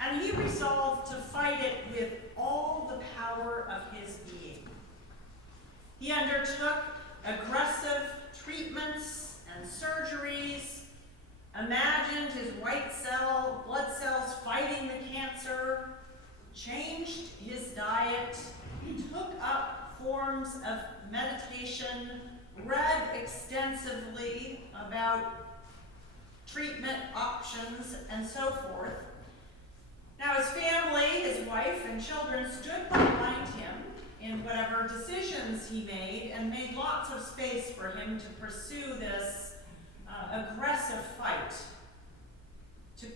and he resolved to fight it with all the power of his being. He undertook aggressive treatments and surgeries, imagined his blood cells fighting the cancer, changed his diet, took up forms of meditation, read extensively about treatment options, and so forth. Now his family, his wife and children stood behind him in whatever decisions he made and made lots of space for him to pursue this aggressive fight to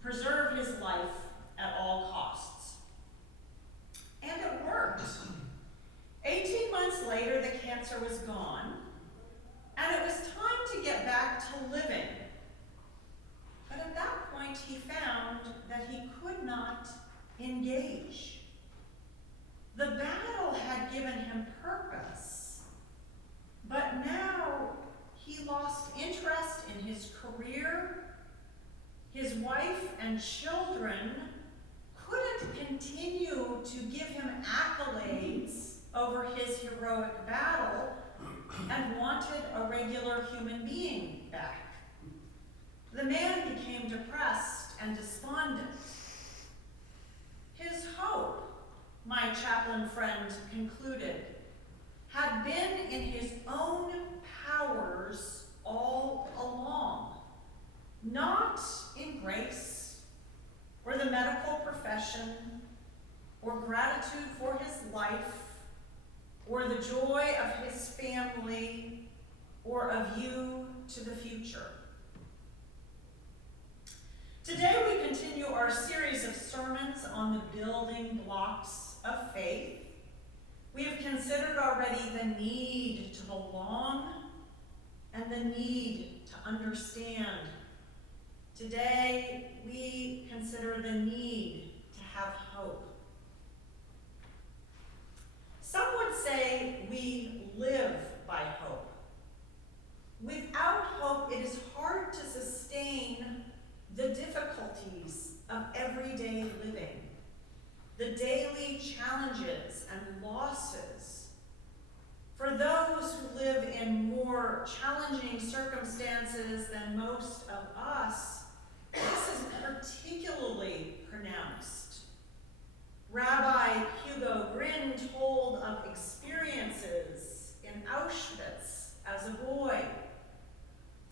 preserve his life at all costs. And it worked. 18 months later, the cancer was gone, and it was time to get back to living. But at that point, he found that he could not engage. The battle had given him purpose, but now he lost interest in his career. His wife and children couldn't continue to give him accolades over his heroic battle and wanted a regular human being back. The man became depressed and despondent. His hope, my chaplain friend concluded, had been in his own powers all along, not in grace, or the medical profession, or gratitude for his life, or the joy of his family, or a view to the future. Today we continue our series of sermons on the building blocks of faith. We have considered already the need to belong and the need to understand. Today we consider the need to have hope. Some would say we live by hope. Without hope, it is hard to sustain the difficulties of everyday living, the daily challenges and losses. For those who live in more challenging circumstances than most of us, this is particularly pronounced. Rabbi Hugo Gryn told of experiences in Auschwitz as a boy.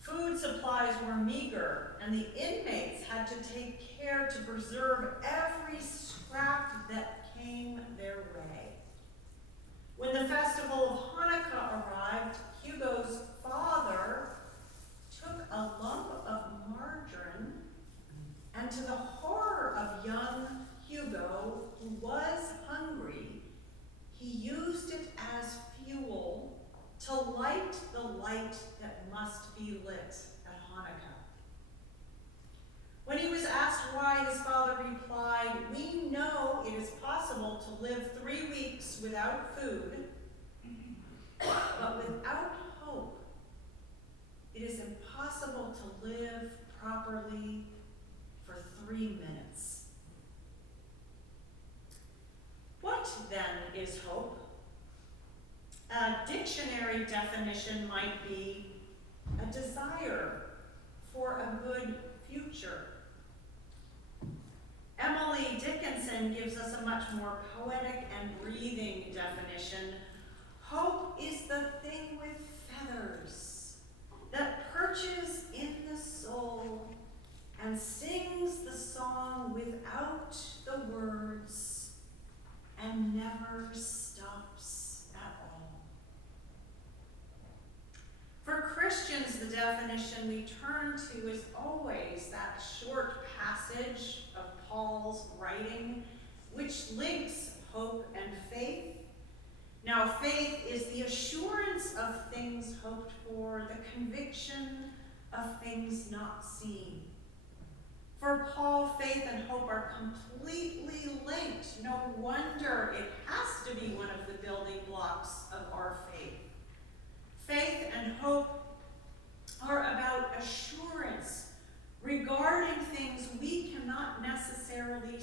Food supplies were meager, and the inmates had to take care to preserve every scrap that came their way. When the festival of Hanukkah arrived, Hugo's father took a lump of margarine, and to the horror of young Hugo, who was hungry, he used it as fuel to light the light that must be lit at Hanukkah. When he was asked why, his father replied, "We know it is possible to live 3 weeks without food, but without hope, it is impossible to live properly for 3 minutes." What then is hope? A dictionary definition might be a desire for a good future. Emily Dickinson gives us a much more poetic and breathing definition. Hope is the thing with feathers that perches in the soul and sings the song without the words and never stops at all. For Christians, the definition we turn to is always that short passage of Paul's writing, which links hope and faith. Now, faith is the assurance of things hoped for, the conviction of things not seen. For Paul, faith and hope are completely linked. No wonder it has to be one of the building blocks of our faith. Faith and hope are about assurance regarding things we cannot necessarily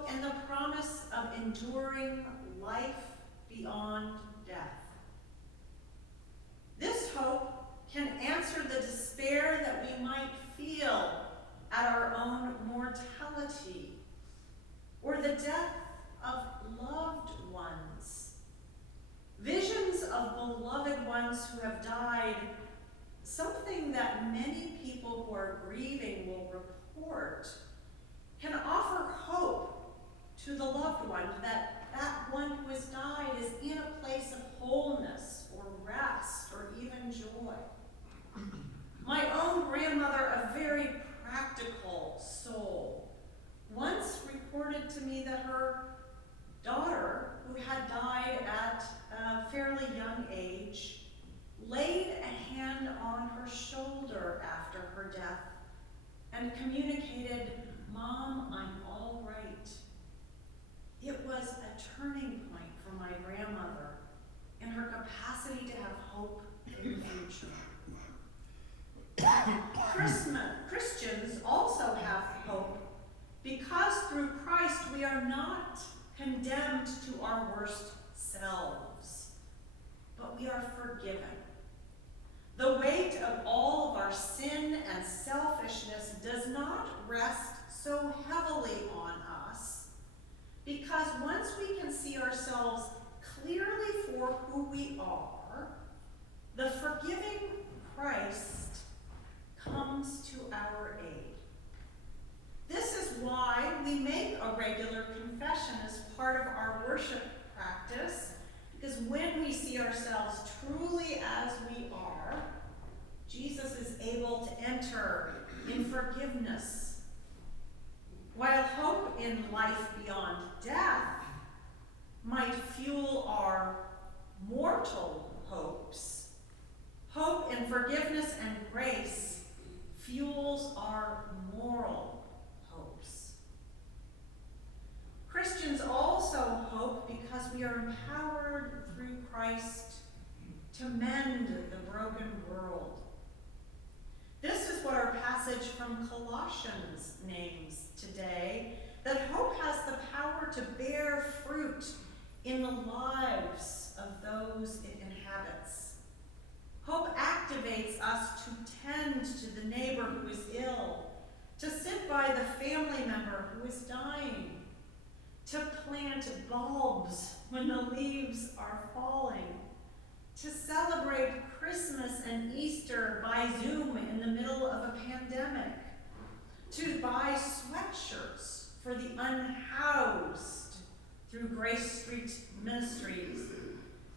hope in the promise of enduring life beyond death. This hope can answer the despair that we might feel at our own mortality or the death of loved ones. Visions of beloved ones who have died, something that many people who are grieving will report, can offer hope to the loved one that that one who has died is in a place of wholeness or rest or even joy. My own grandmother, a very practical soul, once reported to me that her daughter, who had died at a fairly young age, laid a hand on her shoulder after her death and communicated, "Mom, I'm all right." It was a turning point for my grandmother in her capacity to have hope in the future. Christians also have hope because through Christ we are not condemned to our worst selves, but we are forgiven. The weight of all of our sin and selfishness does not rest so heavily on us, because once we can see ourselves clearly for who we are, the forgiving Christ comes to our aid. This is why we make a regular confession as part of our worship practice, because when we see ourselves truly as we are, Jesus is able to enter in forgiveness. While hope in life beyond death might fuel our mortal hopes, hope in forgiveness and grace fuels our moral hopes. Christians also hope because we are empowered through Christ to mend the broken world. This is what our passage from Colossians names today, that hope has the power to bear fruit in the lives of those it inhabits. Hope activates us to tend to the neighbor who is ill, to sit by the family member who is dying, to plant bulbs when the leaves are falling, to celebrate Christmas and Easter by Zoom in the middle of a pandemic, to buy sweatshirts for the unhoused through Grace Street Ministries,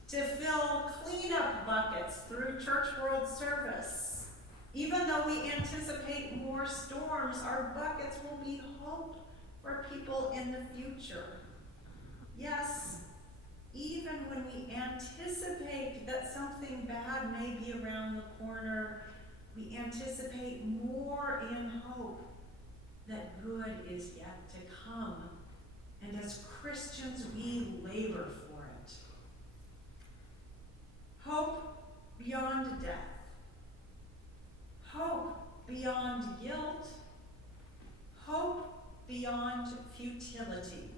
to fill cleanup buckets through Church World Service. Even though we anticipate more storms, our buckets will be hope for people in the future. Yes, even when we anticipate that something bad may be around the corner, we anticipate more in hope that good is yet to come. And as Christians, we labor for it. Hope beyond death. Hope beyond guilt. Hope beyond futility.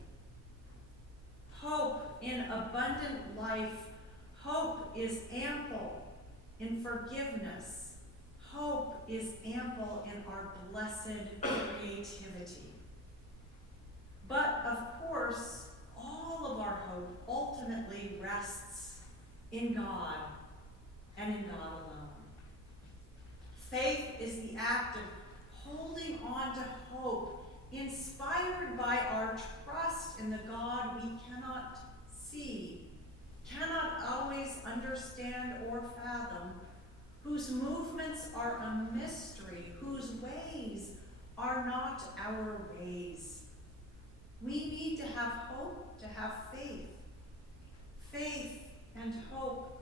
Hope in abundant life. Hope is ample in forgiveness. Hope is ample in our blessed creativity. But of course, all of our hope ultimately rests in God and in God alone. Faith is the act of holding on to hope, inspired by our trust in the God we cannot see, cannot always understand or fathom, whose movements are a mystery, whose ways are not our ways. We need to have hope to have faith. Faith and hope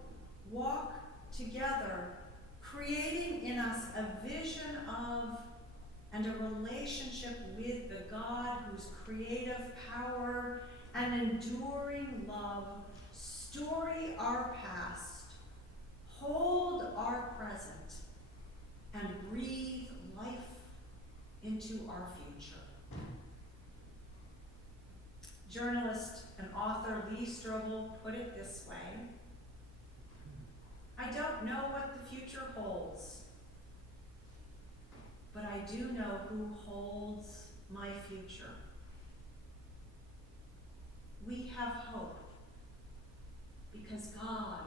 walk together, creating in us a vision of and a relationship with the God whose creative power and enduring love story our past, hold our present, and breathe life into our future. Journalist and author Lee Strobel put it this way: I don't know what the future holds, but I do know who holds my future. We have hope because God